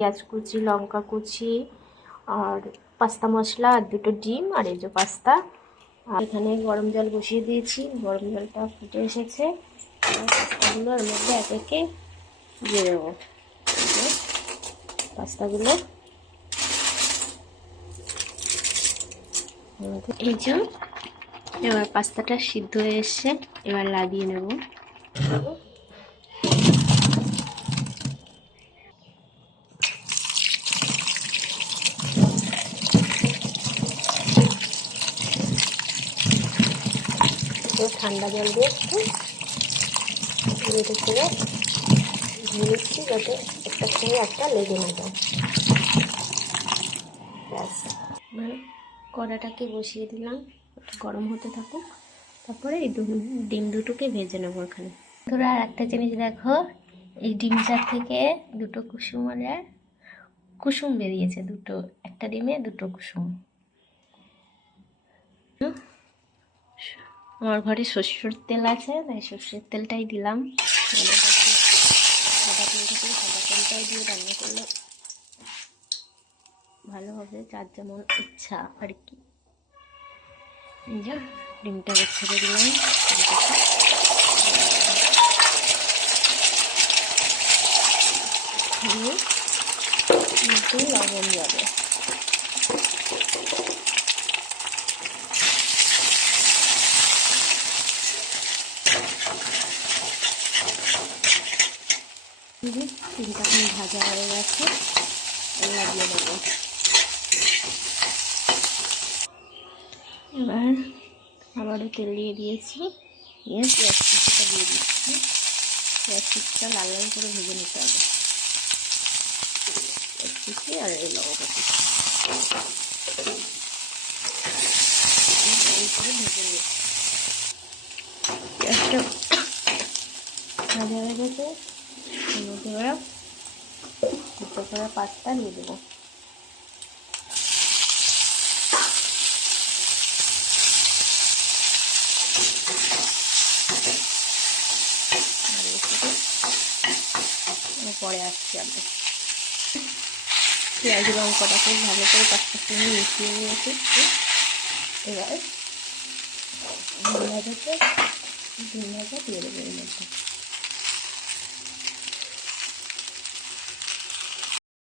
পেঁয়াজ কুচি, লঙ্কা কুচি, আর পাস্তা মশলা, আর দুটো ডিম, আর এই যে পাস্তা। আর এখানে গরম জল বসিয়ে দিয়েছি, গরম জলটা ফুটে এসেছে। পাস্তাগুলো এর মধ্যে এক একে দিয়ে দেবো। পাস্তাগুলো এই যে এবার পাস্তাটা সিদ্ধ হয়ে এসছে, এবার লাগিয়ে নেব। ঠান্ডা জল দিয়ে একটু নেড়ে চেড়ে ধুয়ে নিচ্ছি, যাতে একটার সঙ্গে একটা লেগে না যায়। ব্যাস, কড়াটাকে বসিয়ে দিলাম, গরম হতে থাকুক। তারপরে এই ডিম দুটোকে ভেজে নেবো এখানে। ধরো আর একটা জিনিস দেখো, এই ডিমটার থেকে দুটো কুসুম বেরিয়েছে, দুটো, একটা ডিমে দুটো কুসুম। আমার ঘরে সরষের তেল আছে, তাই সরষের তেলটাই দিলাম। সাদা তেল থেকে সাদা তেলটাই দিয়ে রান্না করলে ভালো হবে, যার যেমন ইচ্ছা আর কি। এই যে ডিমটাকে ছেড়ে দিলাম, একটু লবণ যাবে। ডিমটা এখন ভাজা হয়ে গেছে, লাগিয়ে দেবো। এবার আবারও তেল দিয়ে দিয়েছি, পেঁয়াজ কুচিটা দিয়ে দিচ্ছি। পেঁয়াজ কুচিটা লাল লাল করে ভেজে নিতে হবে। পেঁয়াজ কুচি আর এই লঙ্কা কুচি করে ভেজে নিচ্ছি। পেঁয়াজটা ভাজা হয়ে গেছে, এবার দুটো করে পাস্তা দিয়ে দেবো। পরে আসছি আমরা। পেঁয়াজ লঙ্কাটাকে ভালো করে পাস্তার সঙ্গে মিশিয়ে নিয়েছি। এবার ডিম ভাজা দিয়ে দেবো এর মধ্যে।